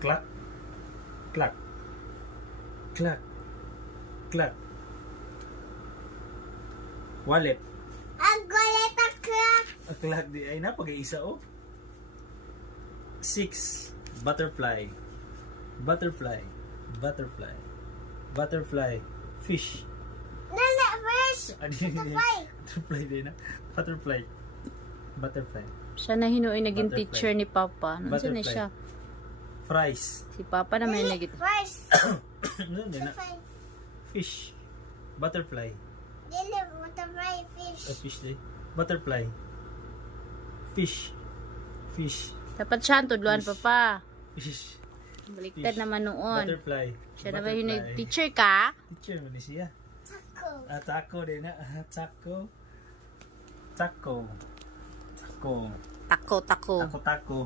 Clock. Clock. Clock. Clock. Wallet. Ang gulit ang clock. Clock di ay na pag-iisa oh. 6. Butterfly. Butterfly. Butterfly. Butterfly. Fish. Nana, first. Ano Butterfly. Butterfly din na. Butterfly. Butterfly. Siya na hinuoy naging Butterfly. teacher ni Papa. Nandiyan na Butterfly. siya. Fries. Si Papa naman yung naging... First. Ano din na? Butterfly. Fish. Butterfly. Dili, butterfly fish. Fish din. Butterfly. Fish. Fish. Dapat siya ang tudluan, Fish. Papa. Fish. Baliktad Fish. naman noon. Butterfly. Siya naman yung Butterfly. teacher ka. Teacher mo ni siya. Taco. Taco din na. Taco. Taco. Taco. Tako, tako. Taco.